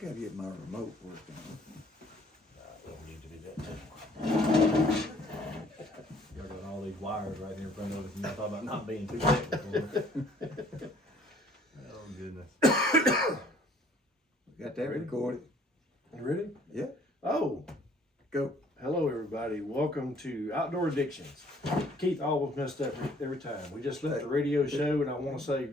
Gotta get my remote working. I don't need to do that too. You're got all these wires right here in front of us, and you talk about not being too technical. Oh goodness. We got that recorded. Ready? Yeah. Oh, Go. hello everybody. Welcome to Outdoor Addictions. Keith always messed up every time. We just left the radio show, and I want to say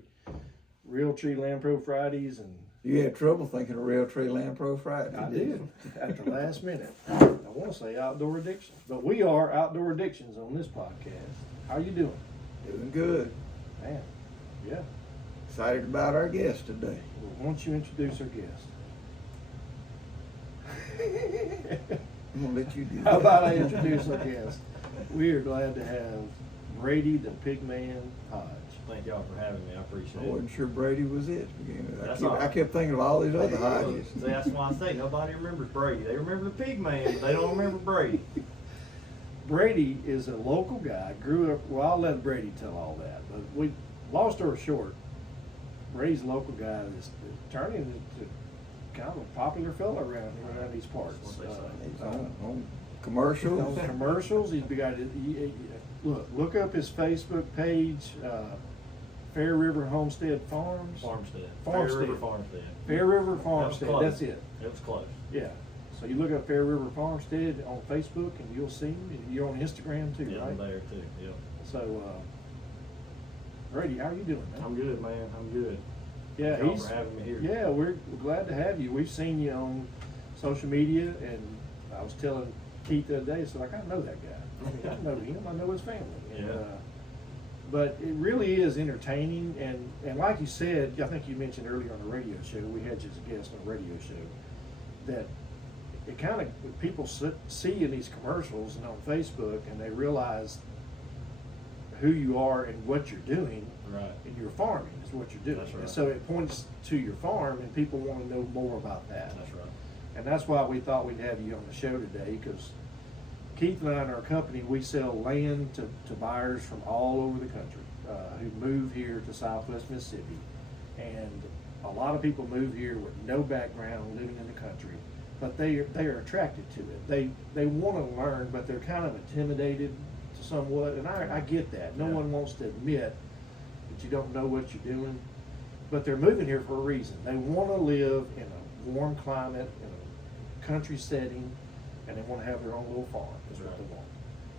Real Tree Land Pro Fridays, and You had trouble thinking of Real Tree Land Pro Friday. I did at the last minute. I want to say Outdoor Addictions, but we are Outdoor Addictions on this podcast. How you doing? Doing good. Man, yeah. Excited about our guest today. Well, why don't you introduce our guest? I'm gonna let you do that. How about I introduce our guest? We are glad to have Brady the Pigman Hodge. Thank y'all for having me. I I appreciate it. wasn't sure Brady was it. That's I all right. kept thinking of all these other Hodges. See, that's why I say nobody remembers Brady. They remember the pig man, but they don't remember Brady. Brady is a local guy, grew up, well, I'll let Brady tell all that, but long story short, Brady's a local guy that's turning into kind of a popular fella around these parts. That's what they say. He's on commercials. On commercials, look up his Facebook page, Fair River Homestead Farms. Farmstead. Farmstead. Fair River Farmstead. Fair River Farmstead, close. that's it. It was close. Yeah. So you look up Fair River Farmstead on Facebook and you'll see him. And you're on Instagram too, Yeah, right? I'm there too. Yeah. So, Brady, how are you doing, man? I'm good, man. I'm good. Yeah, Thank y'all for having me here. Yeah, we're glad to have you. We've seen you on social media, and I was telling Keith the other day, so like, I know that guy. I mean, I know him. I know his family. And, Yeah. but it really is entertaining, and like you said, I think you mentioned earlier on the radio show, we had you as a guest on a radio show, that it kind of, people see in these commercials and on Facebook, and they realize who you are and what you're doing. Right. And your farming is what you're doing. That's right. And so it points to your farm, and people want to know more about that. That's right. And that's why we thought we'd have you on the show today, because Keith and I and our company, we sell land to buyers from all over the country who move here to Southwest Mississippi. And a lot of people move here with no background living in the country, but they are attracted to it. They want to learn, but they're kind of intimidated somewhat, and I get that. No Yeah. one wants to admit that you don't know what you're doing, but they're moving here for a reason. They want to live in a warm climate, in a country setting, and they want to have their own little farm. Is what they want.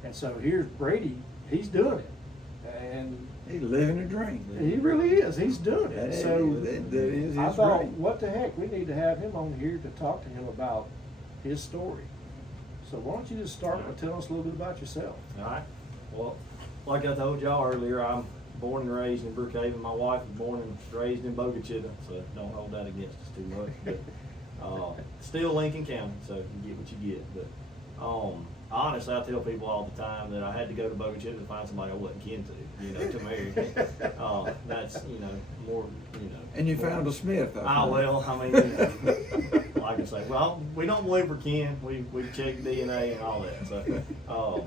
And so here's Brady. He's doing it, and He's living a dream. he really is. He's doing it. That So is I his thought, dream. what the heck? We need to have him on here to talk to him about his story. So why don't you just start by telling us a little bit about yourself? All right. Well, like I told y'all earlier, I'm born and raised in Brookhaven. My wife was born and raised in Bogachita, so don't hold that against us too much. But still Lincoln County, so you get what you get. But honestly, I tell people all the time that I had to go to Bogachita to find somebody I wasn't kin to, to marry. That's more, And you found a Smith. well, I mean, like I say, well, we don't believe we're kin. We've checked DNA and all that. So,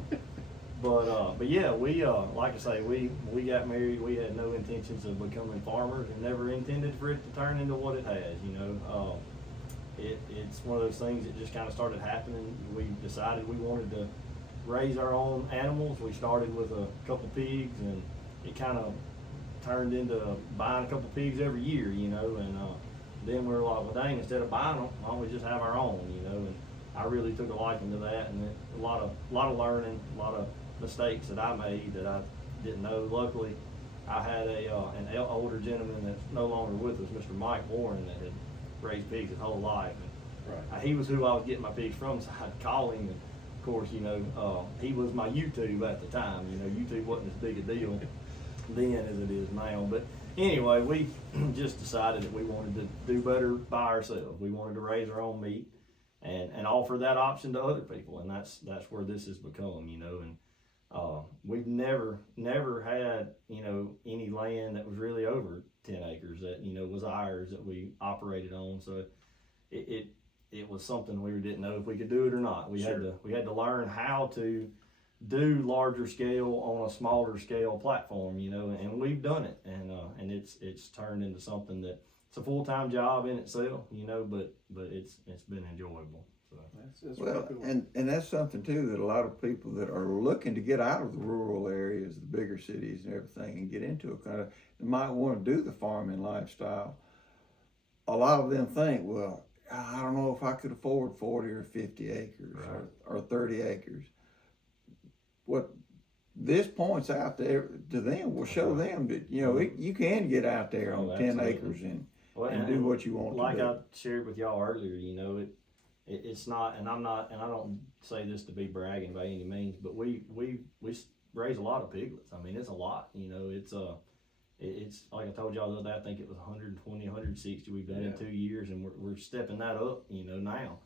but yeah, we like I say, we got married. We had no intentions of becoming farmers, and never intended for it to turn into what it has. It's one of those things that just kind of started happening. We decided we wanted to raise our own animals. We started with a couple pigs, and it kind of turned into buying a couple pigs every year, and then we were like, well, dang, instead of buying them, why don't we just have our own, and I really took a liking to that, and a lot of learning, a lot of mistakes that I made that I didn't know. Luckily, I had an older gentleman that's no longer with us, Mr. Mike Warren, that had raised pigs his whole life. And he was who I was getting my pigs from, so I'd call him, and of course, he was my YouTube at the time. YouTube wasn't as big a deal then as it is now. But anyway, we just decided that we wanted to do better by ourselves. We wanted to raise our own meat and offer that option to other people, and that's where this has become, and we've never had any land that was really over 10 acres that was ours that we operated on. So it was something we didn't know if we could do it or not. We had to learn how to do larger scale on a smaller scale platform, and we've done it, and it's turned into something that it's a full-time job in itself, you know, but it's been enjoyable. So That's Well, pretty cool. and that's something too, that a lot of people that are looking to get out of the rural areas, the bigger cities and everything, and get into a kind of, might want to do the farming lifestyle. A lot of them think, well, I don't know if I could afford 40 or 50 acres, Right. or 30 acres. What this points out there to them will show them that, you know, you can get out there on Oh, 10 absolutely. acres and Well, do what you want like to do. I shared with y'all earlier, you know, it's not, and I'm not, and I don't say this to be bragging by any means, but we raise a lot of piglets. I mean, it's a lot, you know, it's like I told y'all the other day, I think it was 120, 160 we've done in 2 years, and we're stepping that up, you know, now.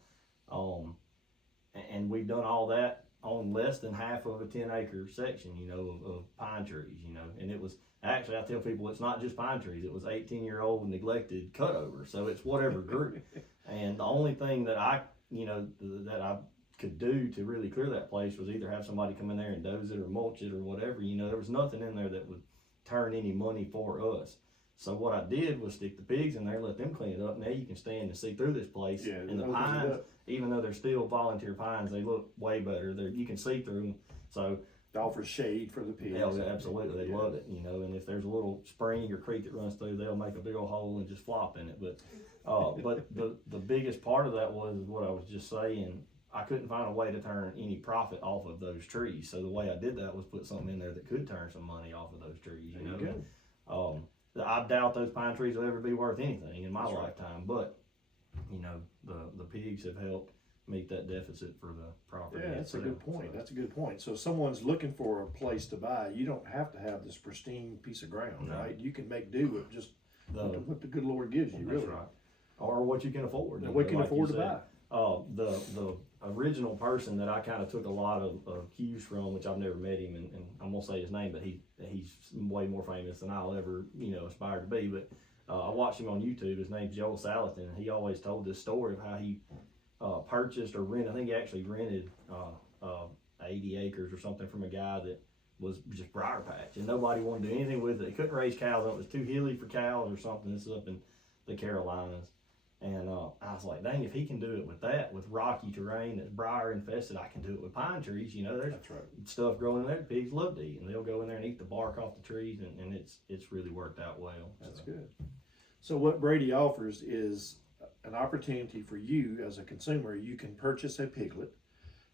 And we've done all that on less than half of a 10-acre section, you know, of pine trees, you know, and it was, actually, I tell people it's not just pine trees, it was 18-year-old neglected cutover, so it's whatever grew. And the only thing that I could do to really clear that place was either have somebody come in there and doze it or mulch it or whatever, you know, there was nothing in there that would turn any money for us. So what I did was stick the pigs in there, let them clean it up. Now you can stand and see through this place. Yeah, and the opens it pines, up. even though they're still volunteer pines, they look way better. You can see through them. So It offers shade for the pigs. yeah, absolutely, they love it, you know. And if there's a little spring or creek that runs through, they'll make a big old hole and just flop in it. But the biggest part of that was what I was just saying. I couldn't find a way to turn any profit off of those trees. So the way I did that was put something in there that could turn some money off of those trees. You know, I doubt those pine trees will ever be worth anything in my lifetime. But you know, the pigs have helped meet that deficit for the property. Yeah, that's a good point. So, That's a good point. So if someone's looking for a place to buy, you don't have to have this pristine piece of ground, No. right? You can make do with just what the good Lord gives you, that's really. right. Or what you can afford. And what you can like afford to said. buy. The original person that I kind of took a lot of cues from, which I've never met him, and I'm gonna say his name, but he's way more famous than I'll ever, you know, aspire to be. But I watched him on YouTube. His name's Joel Salatin, and he always told this story of how he purchased or rented. I think he actually rented 80 acres or something from a guy that was just briar patch, and nobody wanted to do anything with it. They couldn't raise cows. It was too hilly for cows or something. This is up in the Carolinas. And I was like, dang, if he can do it with that, with rocky terrain that's briar infested, I can do it with pine trees. You know, there's stuff growing in there pigs love to eat, and they'll go in there and eat the bark off the trees, and it's really worked out well. That's good. So what Brady offers is an opportunity for you as a consumer. You can purchase a piglet.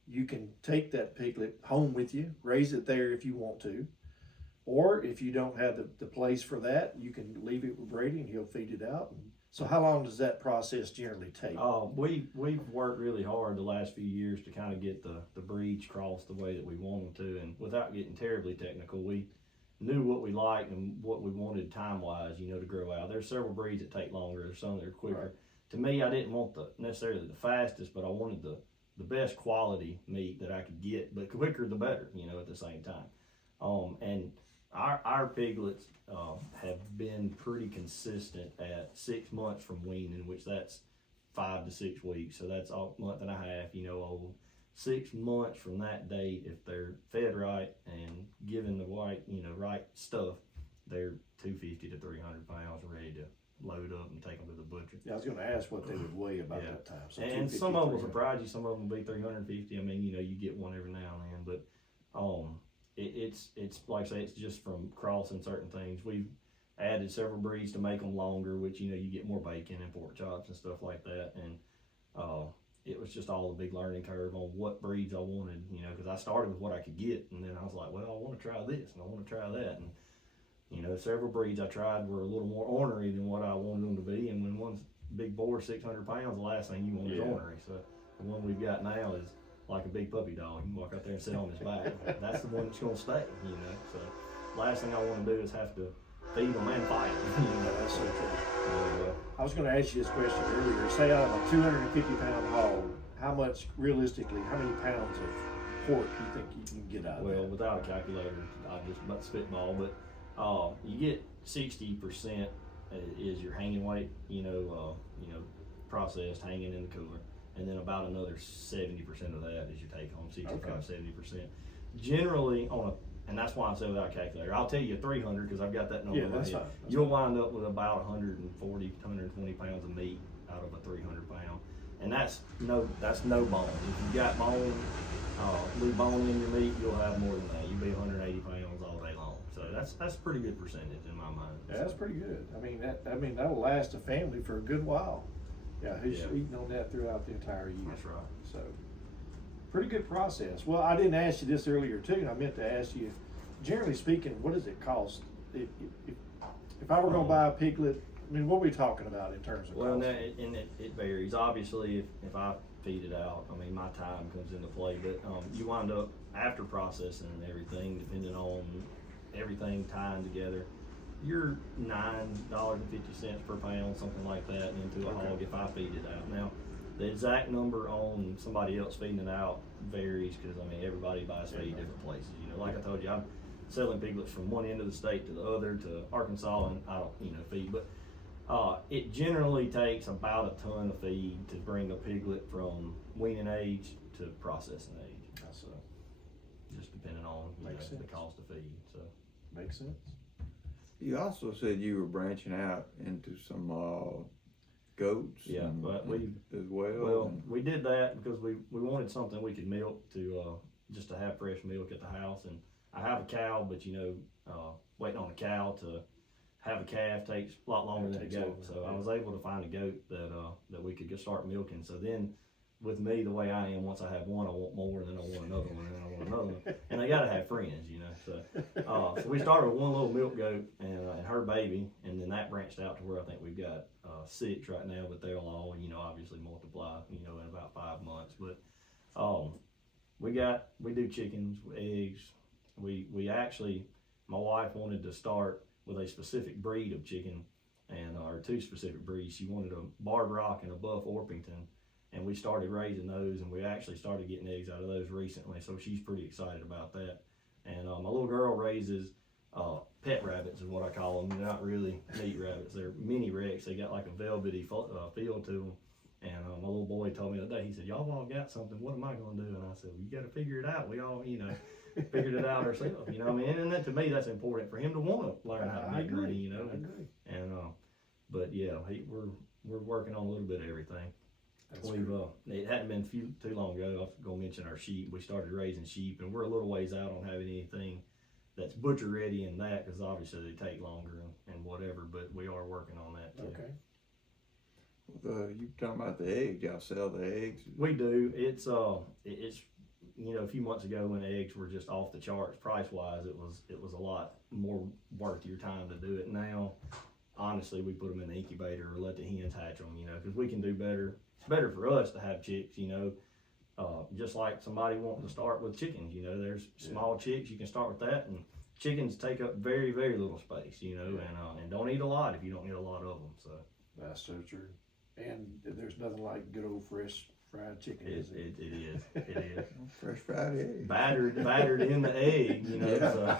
You can take that piglet home with you, raise it there if you want to. Or if you don't have the place for that, you can leave it with Brady and he'll feed it out. So how long does that process generally take? We've worked really hard the last few years to kind of get the breeds crossed the way that we want them to, and without getting terribly technical, we knew what we liked and what we wanted time-wise, you know, to grow out. There's several breeds that take longer, there's some that are quicker. Right. To me, I didn't want necessarily the fastest, but I wanted the best quality meat that I could get, but quicker the better, you know, at the same time. And our piglets have been pretty consistent at 6 months from weaning, which that's 5 to 6 weeks. So that's a month and a half, you know, old. 6 months from that date, if they're fed right and given the right stuff, they're 250 to 300 pounds ready to load up and take them to the butcher. Yeah, I was going to ask what they would weigh about that time. So and some of them will surprise you. Some of them will be 350. I mean, you know, you get one every now and then, but it's like I say, it's just from crossing certain things. We've added several breeds to make them longer, which, you know, you get more bacon and pork chops and stuff like that. And it was just all a big learning curve on what breeds I wanted, you know, because I started with what I could get, and then I was like, well, I want to try this and I want to try that. And you know, several breeds I tried were a little more ornery than what I wanted them to be, and when one's big boar, 600 pounds, the last thing you want is ornery. So the one we've got now is like a big puppy dog. You can walk out there and sit on his back. That's the one that's going to stay, you know. So last thing I want to do is have to feed them and fight them. You know, that's so true. I was going to ask you this question earlier. Say out of a 250-pound hog, how much, realistically, how many pounds of pork do you think you can get out of that? Well, without a calculator, I just about spitball, but you get 60% is your hanging weight, you know, processed, hanging in the cooler, and then about another 70% of that is your take home, 65, 70%. Generally, on and that's why I say without a calculator. I'll tell you 300 because I've got that number Yeah, in my that's head. fine. You'll wind up with about 140, 120 pounds of meat out of a 300 pound, and that's no bone. If you got bone, leave bone in your meat, you'll have more than that. You'll be 180 pounds all day long. So that's a pretty good percentage in my mind. Yeah, that's pretty good. I mean that'll last a family for a good while. Yeah, who's Yeah. eating on that throughout the entire year. That's right. So, pretty good process. Well, I didn't ask you this earlier too, and I meant to ask you, generally speaking, what does it cost? If I were gonna buy a piglet, I mean, what are we talking about in terms of Well, cost? it varies. Obviously, if I feed it out, I mean, my time comes into play, but you wind up after processing and everything, depending on everything tying together, you're $9.50 per pound, something like that, into a Okay. hog if I feed it out. Now, the exact number on somebody else feeding it out varies because, I mean, everybody buys feed different places. You know, like I told you, I'm selling piglets from one end of the state to the other, to Arkansas, and I don't, feed, but it generally takes about a ton of feed to bring a piglet from weaning age to processing age. So, Just depending on Makes the sense. cost of feed. So makes sense. You also said you were branching out into some goats. Yeah, and- but we- as well. well, we did that because we wanted something we could milk to just to have fresh milk at the house. And I have a cow, but waiting on a cow to have a calf takes a lot longer than a Takes goat. longer, So yeah. I was able to find a goat that we could just start milking. So then, with me the way I am, once I have one, I want more, and then I want another one, and then I want another one, and they gotta have friends, So we started with one little milk goat and her baby, and then that branched out to where I think we've got 6 right now, but they'll all obviously multiply in about 5 months. But we do chickens, eggs. We actually, my wife wanted to start with a specific breed of chicken, or 2 specific breeds. She wanted a Barred Rock and a Buff Orpington, and we started raising those, and we actually started getting eggs out of those recently. So she's pretty excited about that. And my little girl raises pet rabbits, is what I call them. They're not really meat rabbits; they're mini Rex. They got like a velvety feel to them. And my little boy told me the other day, he said, "Y'all all got something. What am I gonna do?" And I said, "Well, you got to figure it out. We all, figured it out ourselves. You know what I mean?" And that, to me, that's important for him to want to learn how to I make money. agree. I agree. And but yeah, we're working on a little bit of everything. That's We've great. it hadn't been too long ago. I was gonna mention our sheep. We started raising sheep, and we're a little ways out on having anything that's butcher ready and that, because obviously they take longer and whatever. But we are working on that too. Okay. You talking about the eggs? Y'all sell the eggs? We do. It's a few months ago when eggs were just off the charts price wise, it was a lot more worth your time to do it. Now, honestly, we put them in the incubator or let the hens hatch them, because we can do better. It's better for us to have chicks, just like somebody wanting to start with chickens. There's small chicks, you can start with that, and chickens take up very, very little space, and don't eat a lot if you don't need a lot of them. So That's so true. And there's nothing like good old fresh fried chicken, is it? it is. Fresh fried eggs. Battered in the egg, Yeah.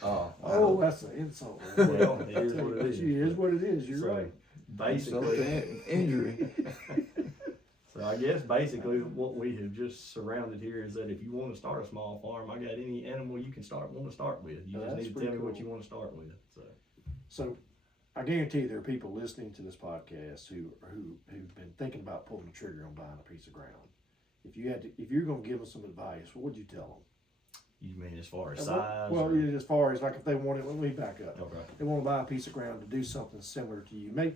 So. Oh, that's an insult. Well, it is what it is. It is what it is. You're So, right. Basically, Injury. so I guess basically what we have just surrounded here is that if you want to start a small farm, I got any animal you can want to start with. You Oh, just that's need to pretty tell me what cool. you want to start with. So, I guarantee there are people listening to this podcast who've been thinking about pulling the trigger on buying a piece of ground. If you're going to give them some advice, what would you tell them? You mean as far as size? Well, or- as far as like if they wanted, let me back up. Okay. They want to buy a piece of ground to do something similar to you, maybe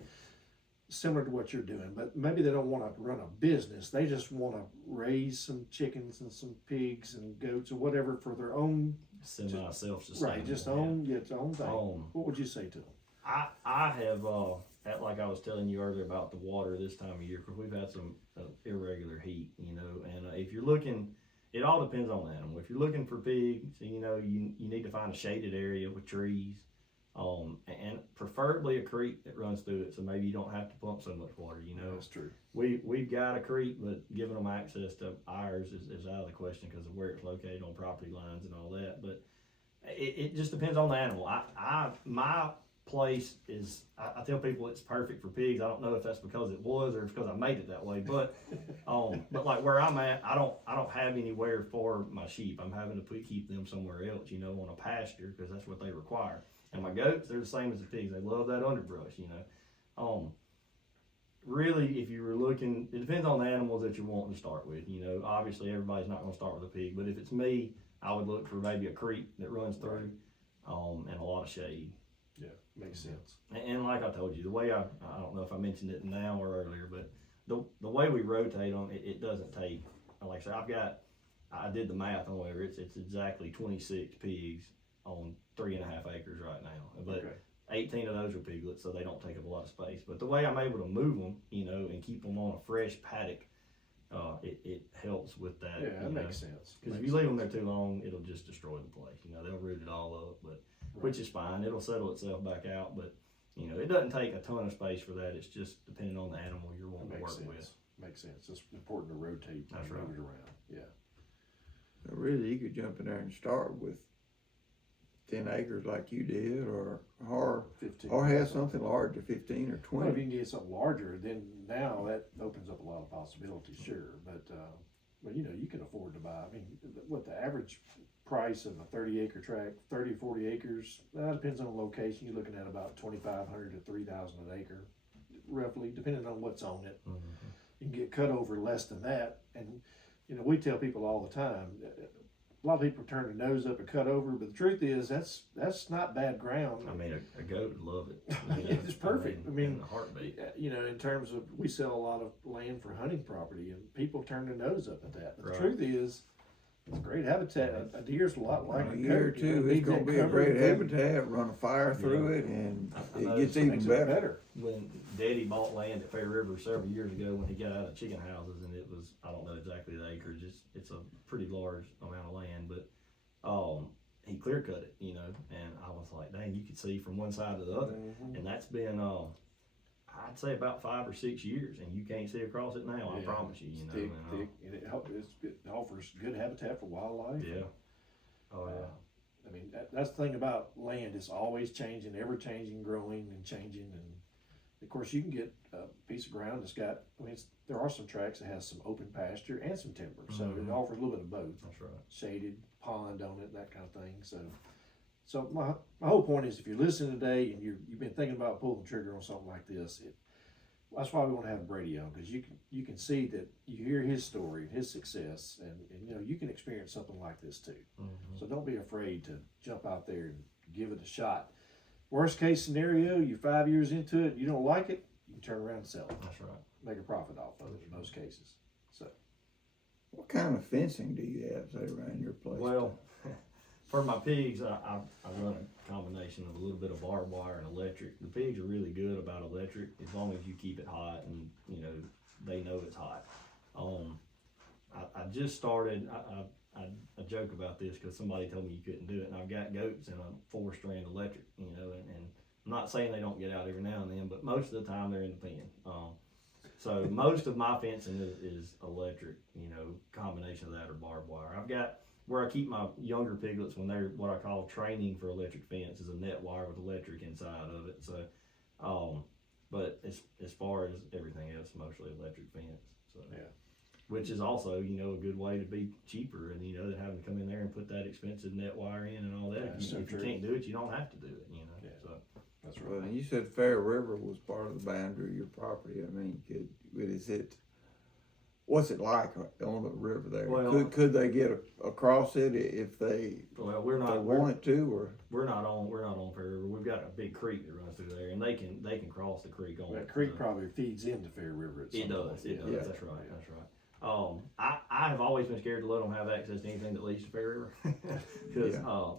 similar to what you're doing, but maybe they don't want to run a business. They just want to raise some chickens and some pigs and goats or whatever for their own, Semi-self-sustainable. right? Just yeah. own its own thing. Own. What would you say to them? I have, like I was telling you earlier about the water this time of year, because we've had some irregular heat, and if you're looking, it all depends on the animal. If you're looking for pigs, you need to find a shaded area with trees, and preferably a creek that runs through it, so maybe you don't have to pump so much water. That's true. We've got a creek, but giving them access to ours is out of the question because of where it's located on property lines and all that. But it just depends on the animal. My place is, I tell people it's perfect for pigs. I don't know if that's because it was or if because I made it that way, but like where I'm at, I don't have anywhere for my sheep. I'm having to keep them somewhere else, you know, on a pasture, because that's what they require. And my goats, they're the same as the pigs. They love that underbrush, you know. Really, if you were looking, it depends on the animals that you're wanting to start with. You know, obviously everybody's not going to start with a pig, but if it's me, I would look for maybe a creek that runs through, and a lot of shade. Yeah, makes sense. And like I told you, the way I don't know if I mentioned it now or earlier, but the way we rotate them, it doesn't take, like I said, I did the math on whatever, it's exactly 26 pigs on 3.5 acres right now. But 18 of those are piglets, so they don't take up a lot of space. But the way I'm able to move them, you know, and keep them on a fresh paddock, it helps with that. Yeah, that makes sense. Because if you leave them there too long, it'll just destroy the place. You know, they'll root it all up, but which is fine. It'll settle itself back out, but you know, it doesn't take a ton of space for that. It's just depending on the animal you're wanting to work with. Makes sense. It's important to rotate and move it around. Yeah. So really, you could jump in there and start with 10 acres like you did, or 15. Or have something larger, 15 or 20. Well, if you can get something larger, then now that opens up a lot of possibilities, sure. But you know, you can afford to buy. I mean, what the average price of a 30-acre tract, 30, 40 acres, that depends on the location. You're looking at about $2,500 to $3,000 an acre, roughly, depending on what's on it. Mm-hmm. You can get cut over less than that. And, you know, we tell people all the time, a lot of people turn their nose up at cut over, but the truth is that's not bad ground. I mean, a goat would love it. It's perfect. I mean, in a heartbeat. You know, in terms of, we sell a lot of land for hunting property, and people turn their nose up at that. But the truth is, it's great habitat. A deer's a lot like a year or two, it's gonna be a great habitat. Run a fire through it, and it gets even better. When Daddy bought land at Fair River several years ago, when he got out of chicken houses, and it was, I don't know exactly the acreage, it's a pretty large amount of land, but he clear cut it, you know, and I was like, dang, you could see from one side to the other. And that's been I'd say about 5 or 6 years, and you can't see across it now. I promise you. You know, thick, and it offers good habitat for wildlife. Yeah. Oh yeah. I mean, that's the thing about land. It's always changing, ever changing, growing and changing. And of course, you can get a piece of ground that's got, I mean, there are some tracts that has some open pasture and some timber. So it offers a little bit of both. That's right. Shaded, pond on it, that kind of thing. So my whole point is, if you're listening today and you've been thinking about pulling the trigger on something like this, that's why we want to have Brady on, because you can see that you hear his story and his success, and you know, you can experience something like this too. So don't be afraid to jump out there and give it a shot. Worst case scenario, you're 5 years into it, you don't like it, you can turn around and sell it. That's right. Make a profit off of it in most cases. So, what kind of fencing do you have, say, around your place? Well, for my pigs, I run a combination of a little bit of barbed wire and electric. The pigs are really good about electric as long as you keep it hot and, you know, they know it's hot. I just started, I joke about this because somebody told me you couldn't do it, and I've got goats in a 4-strand electric, you know, and I'm not saying they don't get out every now and then, but most of the time they're in the pen. So most of my fencing is electric, you know, combination of that or barbed wire. I've got, where I keep my younger piglets when they're what I call training for electric fence, is a net wire with electric inside of it. So, but as far as everything else, mostly electric fence. So, yeah. Which is also, you know, a good way to be cheaper, and you know, than having to come in there and put that expensive net wire in and all that. Yeah, if you can't do it, you don't have to do it. You know. Yeah. So That's right. Well, and you said Fair River was part of the boundary of your property. I mean, what's it like on the river there? Well, could they get across it if they we're not they wanted to, or we're not on Fair River. We've got a big creek that runs through there, and they can cross the creek on. That creek probably feeds into Fair River. It does. It does. That's right. That's right. I have always been scared to let them have access to anything that leads to Fair River, because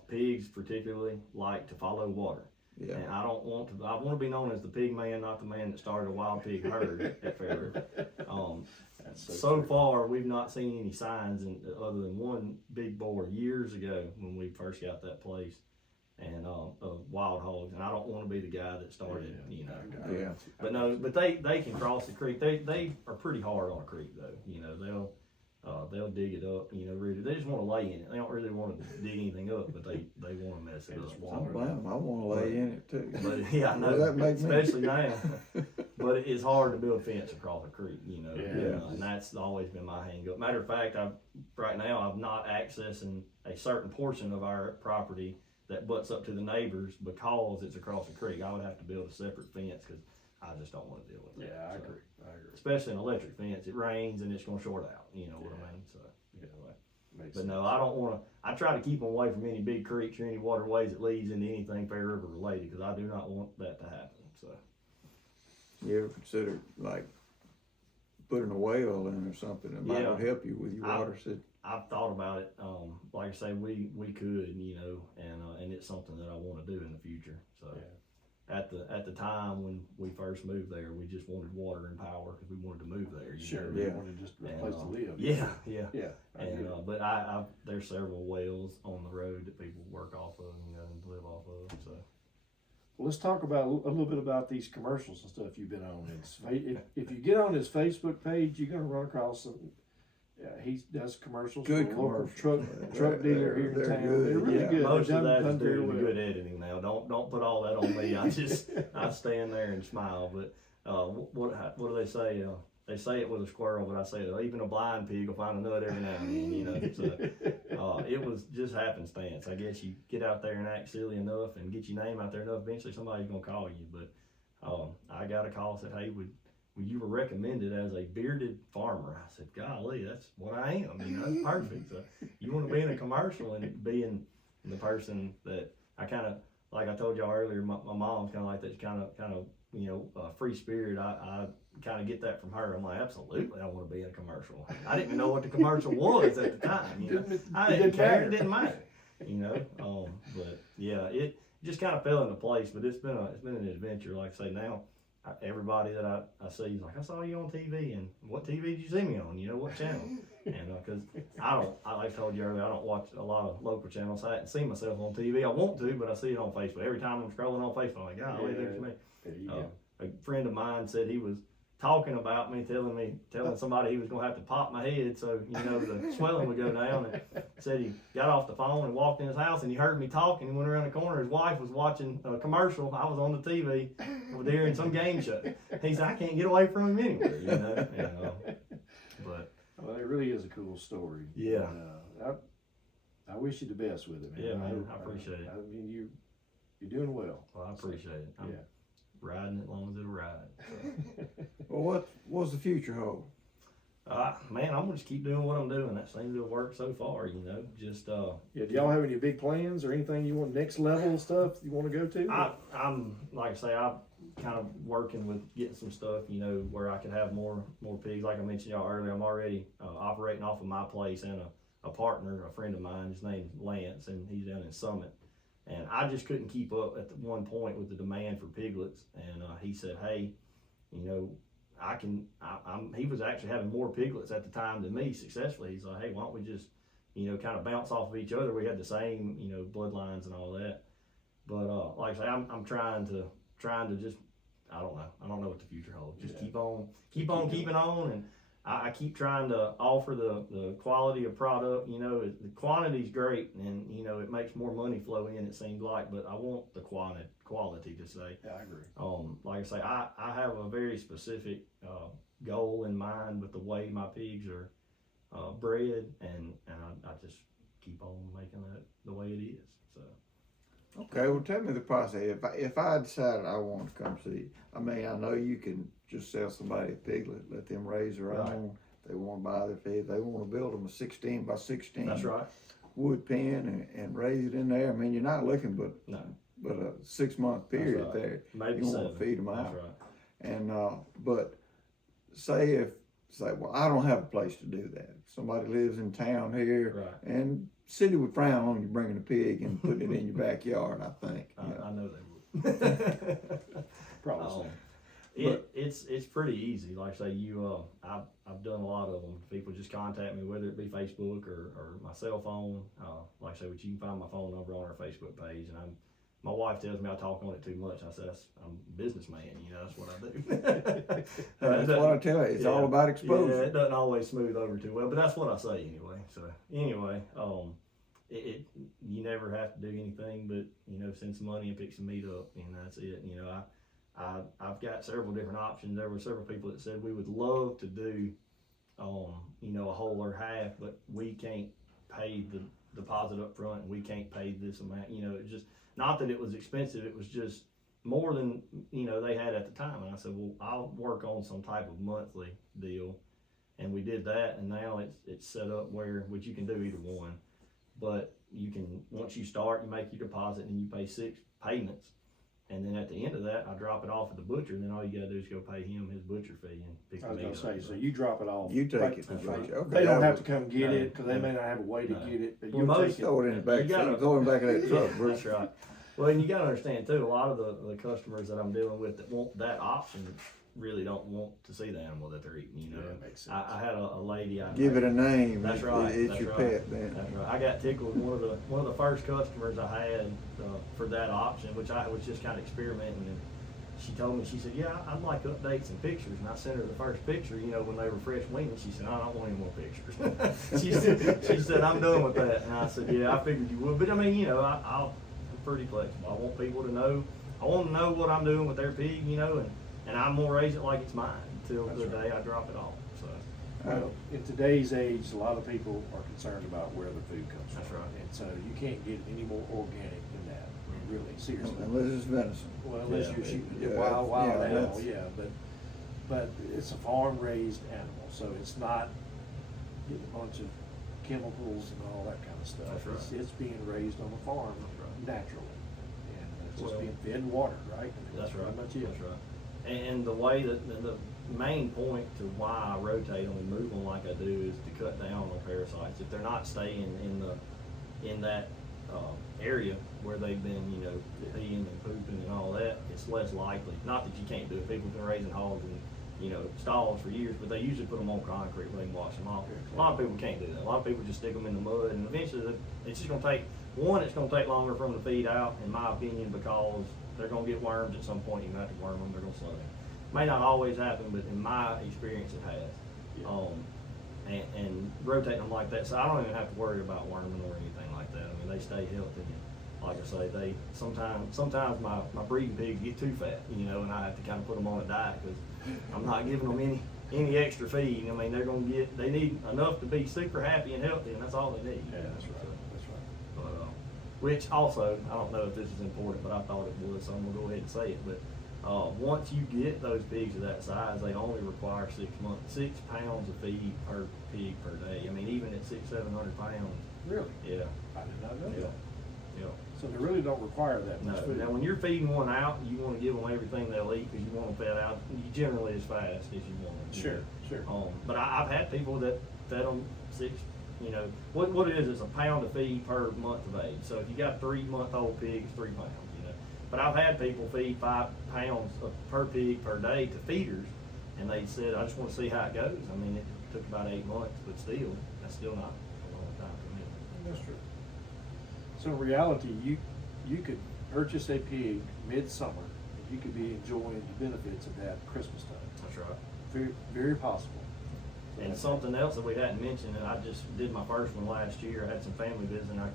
pigs particularly like to follow water. Yeah. And I want to be known as the pig man, not the man that started a wild pig herd at Fair River. So far, we've not seen any signs, other than one big boar years ago when we first got that place, and of wild hogs. And I don't want to be the guy that started, you know. But no, but they can cross the creek. They are pretty hard on a creek though. You know, they'll dig it up, really. They just want to lay in it. They don't really want to dig anything up, but they want to mess it up. I don't blame 'em. I want to lay in it too. But yeah, I know, Well, that makes me- especially now. But it's hard to build a fence across a creek, Yeah. and that's always been my hang up. Matter of fact, right now I'm not accessing a certain portion of our property that butts up to the neighbors because it's across a creek. I would have to build a separate fence because I just don't want to deal with it. Yeah, I So, agree. especially an electric fence, it rains and it's going to short out. You know what I mean? So anyway. Makes But sense. no, I don't want to. I try to keep them away from any big creeks or any waterways that leads into anything Fair River related because I do not want that to happen. So You ever consider like putting a well in or something that might Yeah. help you with your water system? I've thought about it. Like I say, we could, and it's something that I want to do in the future. So at the time when we first moved there, we just wanted water and power because we wanted to move there. Sure, know? you Yeah. wanted just a And, place to live. Yeah. Yeah. I get And it. but I there's several wells on the road that people work off of, and live off of. So. Well, let's talk about a little bit about these commercials and stuff you've been on. If you get on his Facebook page, you're gonna run across some. He does commercials Good for a local commercials. truck dealer here in They're town. good, They're really yeah. good. Most They've of that is done very due to well. good editing now. Don't put all that on me. I stand there and smile. But what do they say? They say it with a squirrel, but I say that even a blind pig will find a nut every now and then. So it was just happenstance. I guess you get out there and act silly enough and get your name out there enough. Eventually, somebody's gonna call you. But I got a call said, "Hey, you were recommended as a bearded farmer." I said, "Golly, that's what I am. That's perfect." So you want to be in a commercial and being the person that I kind of, like I told y'all earlier, my mom's kind of like that kind of free spirit. I kind of get that from her. I'm like, absolutely, I want to be in a commercial. I didn't even know what the commercial was at the time. I didn't care. It didn't matter. But yeah, it just kind of fell into place. But it's been an adventure. Like I say now. Everybody that I see is like, I saw you on TV, and what TV did you see me on? What channel? And because like I told you earlier, I don't watch a lot of local channels. I hadn't seen myself on TV. I want to, but I see it on Facebook. Every time I'm scrolling on Facebook, I'm like, golly, there's me. There you go. A friend of mine said he was talking about me, telling somebody he was gonna have to pop my head so the swelling would go down. And said he got off the phone and walked in his house and he heard me talking. He went around the corner. His wife was watching a commercial. I was on the TV during some game show. He said, I can't get away from him anywhere. But Well, it really is a cool story. Yeah. And, I wish you the best with it, man. Yeah, man, I appreciate it. I mean, you're doing well. I appreciate it. I'm Yeah. riding it as long as it'll ride. So. Well, what's the future hold? Man, I'm gonna just keep doing what I'm doing. That seems to have worked so far. Just Yeah. Do y'all have any big plans or anything you want next level stuff you want to go to? I'm like I say, I'm kind of working with getting some stuff, where I could have more pigs. Like I mentioned y'all earlier, I'm already operating off of my place and a partner, a friend of mine. His name's Lance, and he's down in Summit. And I just couldn't keep up at one point with the demand for piglets. And he said, hey, he was actually having more piglets at the time than me successfully. He's like, hey, why don't we just, kind of bounce off of each other? We had the same, bloodlines and all that. But like I say, I'm trying to just, I don't know what the future holds. Just keep on keeping on. And I keep trying to offer the quality of product. The quantity's great, and it makes more money flow in. It seems like, but I want the quality to say. Yeah, I agree. Like I say, I have a very specific goal in mind with the way my pigs are bred, and I just keep on making that the way it is. So. Okay, well, tell me the process. If I decided I want to come see, I know you can just sell somebody a piglet, let them raise their own. They want to buy their pig. They want to build them a 16 by 16. That's right. Wood pen and raise it in there. You're not looking but a 6 month period right. there. Maybe you 7. want to feed them That's out. right. And but say, well, I don't have a place to do that. Somebody lives in town here, Right. and city would frown on you bringing a pig and putting it in your backyard. I think. I know they would. Probably so. It's pretty easy. Like I say, I've done a lot of them. People just contact me, whether it be Facebook or my cell phone. Like I say, you can find my phone number on our Facebook page, and My wife tells me I talk on it too much. I said, I'm a businessman, you know, that's what I do. That's what I tell you, it's all about Yeah, exposure. it doesn't always smooth over too well, but that's what I say anyway. So anyway, you never have to do anything but, you know, send some money and pick some meat up, and that's it. You know, I've got several different options. There were several people that said we would love to do, you know, a whole or half, but we can't pay the deposit up front, and we can't pay this amount. You know, it just, not that it was expensive, it was just more than, you know, they had at the time. And I said, well, I'll work on some type of monthly deal. And we did that, and now it's set up where, which you can do either one, but you can, once you start, you make your deposit and you pay 6 payments. And then at the end of that, I drop it off at the butcher, and then all you gotta do is go pay him his butcher fee and pick I the was meat gonna up. say, so you drop it off. You take right it to to the the butcher. Okay, They don't that have was- to come get No, it, cause they may not have a way to no. get it, but Well, you'll most- take it. Throw it in the back, You gotta- throw it in the back of that truck, Yeah, Bruce. that's right. Well, and you gotta understand too, a lot of the customers that I'm dealing with that want that option really don't want to see the animal that they're eating, you know. Yeah, that makes sense. I had a lady. Give it a name. That's It- right. It's that's your right, pet then. That's right. I got tickled. One of the first customers I had for that option, which I was just kind of experimenting. And she told me, she said, "Yeah, I'd like updates and pictures." And I sent her the first picture, you know, when they were fresh weaned. She said, "I don't want any more pictures." she said, "I'm done with that." And I said, "Yeah, I figured you would." But I mean, you know, I'm pretty flexible. I want people to know. I want to know what I'm doing with their pig, you know, and I'm gonna raise it like it's mine until That's the right. day I drop it off. So. Well, in today's age, a lot of people are concerned about where the food comes from. That's right. And so you can't get any more organic than that, I mean, really, seriously. Unless it's venison. Well, unless Yeah. you're shooting Yeah, a wild yeah, animal, that's- yeah, but it's a farm-raised animal, so it's not getting a bunch of chemicals and all that kind of stuff. That's right. It's being raised on the farm That's right. naturally, and it's just Well, being fed and watered, right? I mean, That's right. Pretty much it. That's right. And the way that the main point to why I rotate them and move them like I do is to cut down on parasites. If they're not staying in that area where they've been, you know, peeing and pooping and all that, it's less likely. Not that you can't do it. People have been raising hogs in, you know, stalls for years, but they usually put them on concrete where they can wash them off. A lot of people can't do that. A lot of people just stick them in the mud, and eventually it's just gonna take, it's gonna take longer for them to feed out, in my opinion, because they're gonna get worms at some point. You have to worm them, they're gonna slow down. May not always happen, but in my experience it has. Yeah. And rotating them like that, so I don't even have to worry about worming or anything like that. I mean, they stay healthy. And like I say, they sometimes my breeding pigs get too fat, you know, and I have to kind of put them on a diet because I'm not giving them any extra feed. I mean, they need enough to be super happy and healthy, and that's all they need. Yeah, that's right, that's right. But, which also, I don't know if this is important, but I thought it was, so I'm gonna go ahead and say it. But once you get those pigs of that size, they only require 6 pounds of feed per pig per day. I mean, even at 600-700 pounds. Really? Yeah. I did not know Yeah. that. Yeah. So they really don't require that No. much food. Now, when you're feeding one out, you want to give them everything they'll eat because you want them fed out generally as fast as you want them. Sure, sure. But I've had people that fed them 6. You know what it is a pound of feed per month of age. So if you got a 3-month-old pig, it's 3 pounds. You know, but I've had people feed 5 pounds per pig per day to feeders, and they said, "I just want to see how it goes." I mean, it took about 8 months, but still, that's still not a long time for me. That's true. So in reality, you could purchase a pig midsummer, and you could be enjoying the benefits of that Christmas time. That's right. Very, very possible. And something else that we hadn't mentioned, and I just did my first one last year. I had some family visit, and I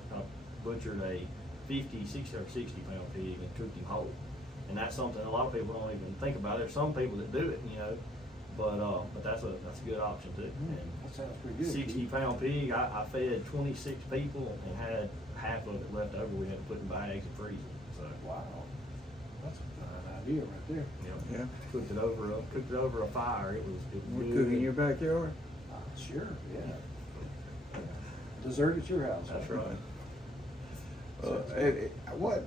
butchered a 60 pound pig and cooked him whole. And that's something a lot of people don't even think about. There's some people that do it, you know, but that's a good option too. And That sounds pretty good. 60-pound pig, I fed 26 people and had half of it left over. We had to put in bags and freeze it. So Wow, that's a fine idea right there. Yeah. cooked it over a fire. It was We good. cook in your backyard? Sure, yeah. Dessert at your house. That's huh? right. What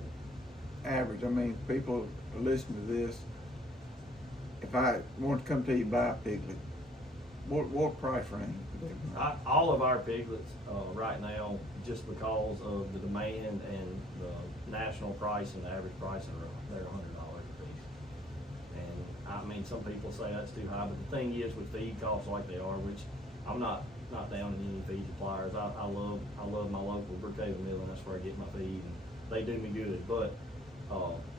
average, I mean, people listen to this, if I want to come to you buy a piglet, what price range? would they be? All of our piglets right now, just because of the demand and the national price and the average price, they're $100 a piece. And I mean, some people say that's too high, but the thing is, with feed costs like they are, which I'm not down in any feed suppliers. I love my local Brookhaven mill, and that's where I get my feed, and they do me good. But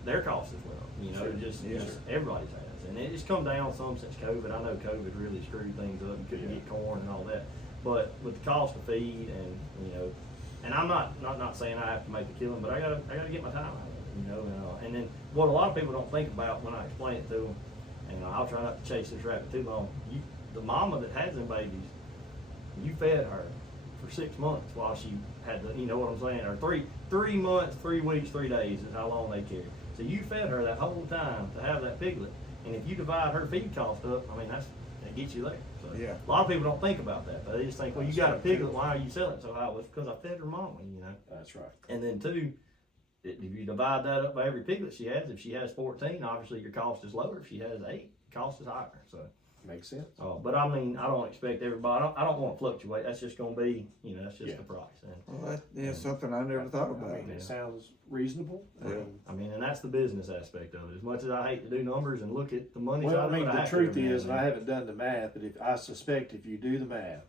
their costs as well. You know, Sure. just Yes, just sir. everybody's has, and it just come down some since COVID. I know COVID really screwed things up. You couldn't get corn and all that, but with the cost of feed and you know, and I'm not saying I have to make the killing, but I gotta get my time out of it. You know, and then what a lot of people don't think about when I explain it to them, and I'll try not to chase this rabbit too long. The mama that has them babies, you fed her for 6 months while she had the, you know what I'm saying, or 3 months, 3 weeks, 3 days is how long they carry. So you fed her that whole time to have that piglet, and if you divide her feed cost up, I mean that gets you there. So Yeah. a lot of people don't think about that, but they just think, well, you got a piglet, why are you selling it so high? Well, it's because I fed her mama, you know. That's right. And then two, if you divide that up by every piglet she has, if she has 14, obviously your cost is lower. If she has 8, cost is higher. So. Makes sense. But I mean, I don't expect everybody. I don't want to fluctuate. That's just going to be, you know, that's just Yeah. the price. And Well, that's something I never thought about. I mean, Yeah. it sounds reasonable. Yeah. I mean, and that's the business aspect of it. As much as I hate to do numbers and look at the money Well, side I of it, mean, the have to truth every now is, and then. I haven't done the math, but I suspect if you do the math,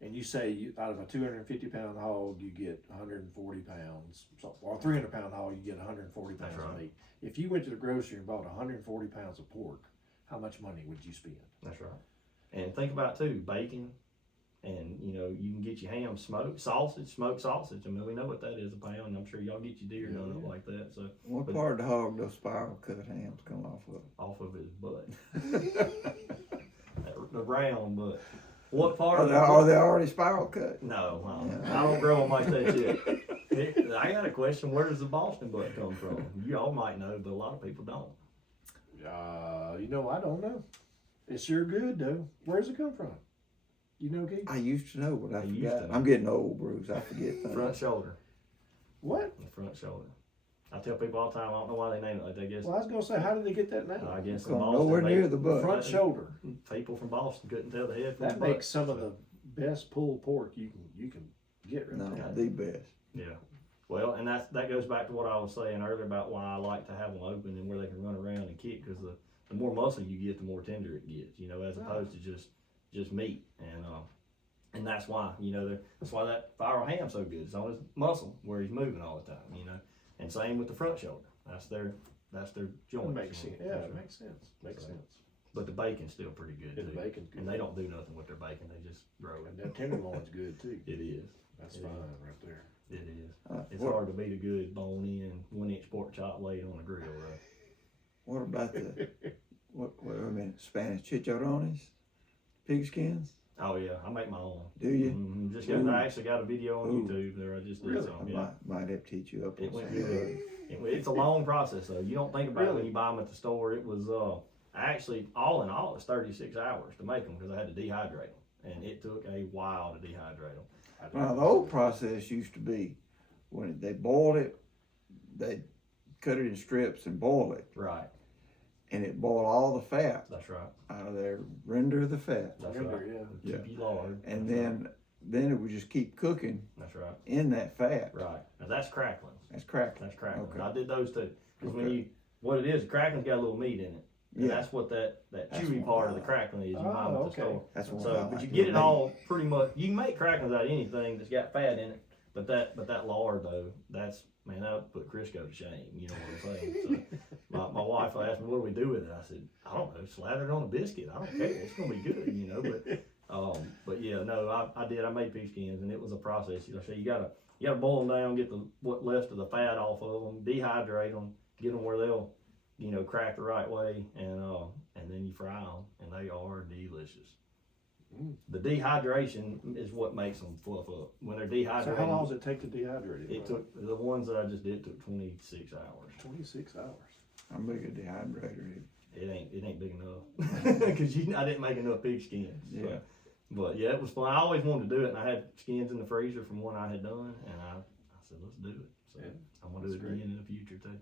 and you say out of a 250-pound hog, you get 140 pounds, or a 300-pound hog, you get 140 pounds That's of right. meat. If you went to the grocery and bought 140 pounds of pork, how much money would you spend? That's right. And think about too, bacon, and you know, you can get your ham smoked sausage. I mean, we know what that is a pound. I'm sure y'all get your deer done up Yeah. like that. So What But- part of the hog those spiral cut hams come off of? off of his butt, the round butt. What part Are of they, the are they already spiral cut? No, Yeah. I don't grow them like that yet. I got a question. Where does the Boston butt come from? You all might know, but a lot of people don't. You know, I don't know. It's sure good though. Where's it come from? You know, Keith? I used to know, but I You used forgot. to know. I'm getting old, Bruce. I forget things. Front shoulder. What? The front shoulder. I tell people all the time. I don't know why they name it like that. I guess. Well, I was gonna say, how did they get that name? I guess in Come Boston, nowhere they- near the butt. Front shoulder. People from Boston couldn't tell the head from That the butt. makes some of the best pulled pork you can get right No, there. the best. Yeah. Well, and that goes back to what I was saying earlier about why I like to have them open and where they can run around and kick, because the more muscle you get, the more tender it gets, you know, as opposed to just meat. And that's why, you know, that's why that viral ham's so good. It's on his muscle where he's moving all the time, you know. And same with the front shoulder. That's their That joint. makes sense. Yeah, it makes sense. Makes So, sense. But the bacon's still pretty good Yeah, too. the bacon's good. And they don't do nothing with their bacon. They just grow And it. that tenderloin's good too. It is. That's It fine is. right there. It is. It's What, hard to beat a good bone-in, 1-inch pork chop laid on a grill, right? what about the what I mean, Spanish chicharrones, pigskins? Oh yeah, I make my own. Do you? Just got, I actually got a video on Ooh. YouTube there. I just did Really? some. I Yeah. might have to teach you up It on went some of good. that. It's a long process though. You don't think about it when Really? you buy them at the store. It was actually all in all, it's 36 hours to make them because I had to dehydrate them, and it took a while to dehydrate them. Now the old process used to be when they boiled it, they'd cut it in strips and boil it, Right. and it boiled all the fat That's right. out of there, render the fat, That's Render, right. yeah. Keep you lard. and That's then it would just keep cooking That's right. in that fat. Right. Now that's crackling. That's crackling. That's crackling. Okay. I did those too. Because when Okay. what it is, crackling's got a little meat in it. And Yeah. that's what that That's chewy what part I of the like. crackling is. You buy them Oh, at the okay. store. That's what I So, like. but you the get it meat. all pretty much. You can make cracklings out of anything that's got fat in it. But that lard though, that's man, that would put Crisco to shame. You know what I'm saying? So my wife asked me, "What do we do with it?" I said, "I don't know. Slather it on a biscuit. I don't care. It's gonna be good, you know." But yeah, no, I did. I made pigskins, and it was a process. You know, so you gotta boil them down, get what left of the fat off of them, dehydrate them, get them where they'll, you know, crack the right way, and then you fry them, and they are delicious. Mm. The dehydration is what makes them fluff up. When they're So dehydrated, how long does it take to dehydrate it? it took the ones that I just did took 26 hours. 26 hours. I'm big a dehydrator. It ain't big enough because I didn't make enough pig skins. So. Yeah. But yeah, it was fun. I always wanted to do it, and I had skins in the freezer from one I had done, and I said, let's do it. So Yeah, I'm gonna do that's it great. again in the future too.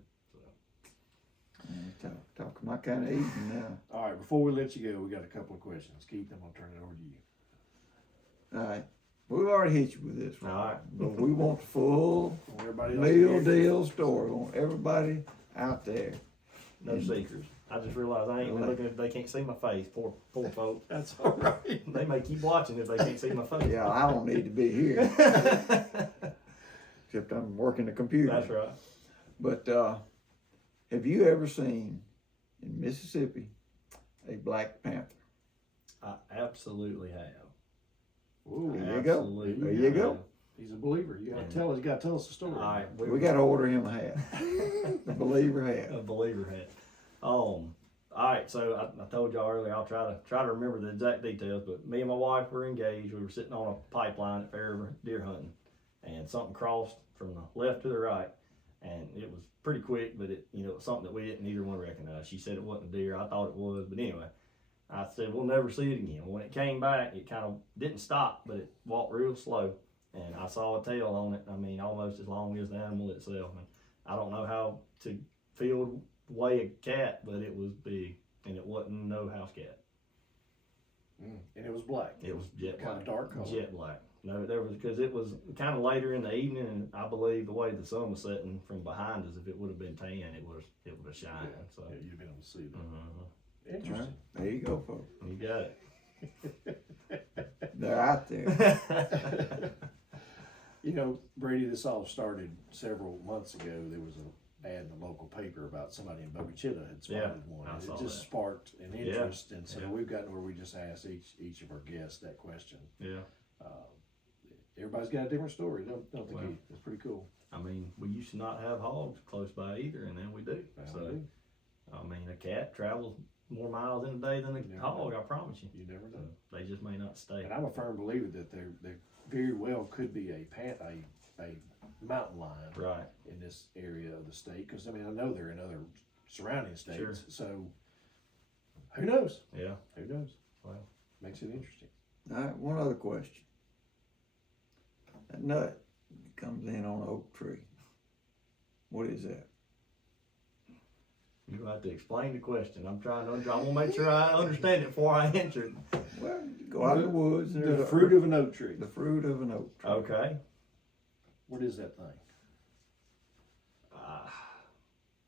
So Talk my kind of eating now. All right, before we let you go, we got a couple of questions. Keith, I'm going to turn it over to you. All right. We've already hit you with this one. All right. But we want the full Want everybody else meal to hear? deal story. We want everybody out there. no secrets. I just realized I ain't Really? looking if they can't see my face. Poor folk. That's all right. They may keep watching if they can't see my face. Yeah, I don't need to be here, except I'm working the computer. That's right. But Have you ever seen in Mississippi a black panther? I absolutely have. Ooh, There you go. Absolutely There you go. have. he's a believer. You Yeah. gotta tell us the story. All right, We got to order him a hat. The believer hat. a believer hat. All right, so I told y'all earlier I'll try to remember the exact details, but me and my wife were engaged. We were sitting on a pipeline at Fair River deer hunting, and something crossed from the left to the right, and it was pretty quick, but it was something that we didn't either one recognize. She said it wasn't a deer. I thought it was, but anyway, I said we'll never see it again. When it came back, it kind of didn't stop, but it walked real slow, and I saw a tail on it. I mean, almost as long as the animal itself, and I don't know how to field weigh a cat, but it was big, and it wasn't no house cat. And it was black. It was jet Kind of black. dark color. Jet black. No, there was, because it was kind of later in the evening, and I believe the way the sun was setting from behind us, if it would have been tan, it would have shined. So Yeah, you'd been able to see that. mhm. Interesting. There you go, folks. You got it. They're out there. You know, Brady, this all started several months ago. There was an ad in the local paper about somebody in Bogachita had spotted one. I And saw it just that. sparked an interest, and so Yeah. we've gotten where we just ask each of our guests that question. Yeah. Everybody's got a different story, don't they, Well, Keith? It's pretty cool. I mean, we used to not have hogs close by either, and then we do. Now So, we do. I mean, a cat travels more miles in a day than a Yeah. hog, I promise you. You never So know. they just may not stay. And I'm a firm believer that there very well could be a mountain lion Right. in this area of the state, because I mean I know they're in other surrounding states. Sure. So who knows? Yeah. Who knows? Well. Makes it interesting. All right, one other question. That nut comes in on an oak tree. What is that? You have to explain the question. I'm want to make sure I understand it before I answer it. Well, you go out in the woods. And The there's fruit of an oak tree. the fruit of an oak tree. Okay. What is that thing?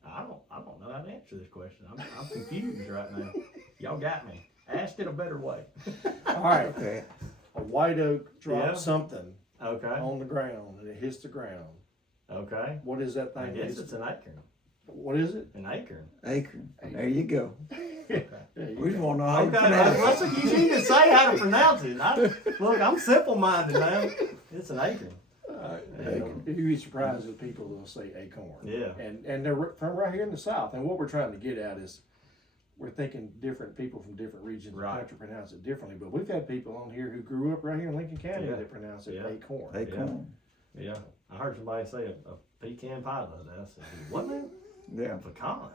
I don't know how to answer this question. I'm confused right now. Y'all got me. Ask it a better way. All right. Okay. A white oak dropped Yeah. something Okay. on the ground and it hits the ground. Okay. What is that I thing? guess it's an acorn. What is it? An acorn. Acorn. There you go. There you We just go. want to know how you Okay. pronounce it. You need to say how to pronounce it. Look, I'm simple-minded now. It's an acorn. You'd be surprised at people that'll say acorn. Yeah. And they're from right here in the South. And what we're trying to get at is we're thinking different people from different regions of the Right. country pronounce it differently. But we've had people on here who grew up right here in Lincoln County Yeah. that pronounce it Yeah. acorn. Acorn. Yeah. I heard somebody say a pecan pie the other day. I said, what now? Yeah. Pecan?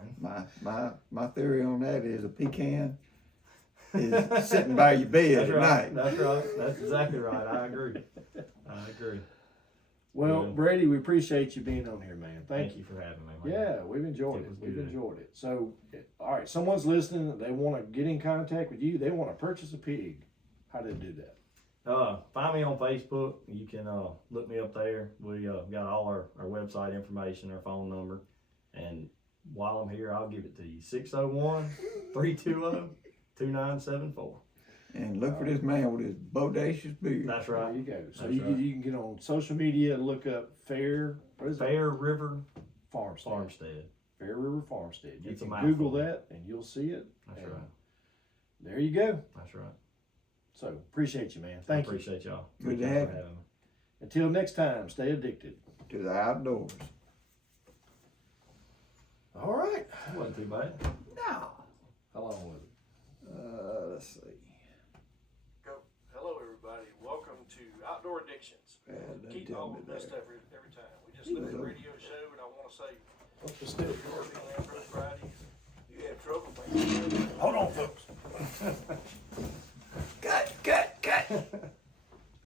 My theory on that is a pecan is sitting by your bed That's at right. night. That's right. That's exactly right. I agree. Well, Yeah. Brady, we appreciate you being on here, man. Thank you. for having me, man. Yeah, we've enjoyed It it. was We've good. enjoyed it. So, all right, someone's listening. They want to get in contact with you. They want to purchase a pig. How do they do that? Find me on Facebook. You can look me up there. We got all our website information, our phone number. And while I'm here, I'll give it to you. 601-320-2974. And look for this man with his bodacious beard. That's There right. you go. So That's you, right. you can get on social media and look up Fair. What is Fair River it? Farmstead. Farmstead. Fair River Farmstead. You It's a can mouthful. Google that and you'll see it. That's And right. There you go. That's right. So appreciate you, man. Thank you. Appreciate y'all. Good to Thanks have for you. having me. Until next time, stay addicted. To the outdoors. All right. That wasn't too bad. No. How long was it? Let's see. Go. Hello, everybody. Welcome to Outdoor Addictions. Don't Keep tell all me the best that. every time. We just did a radio show, and I want to say, still yours on Friday. You had trouble, man.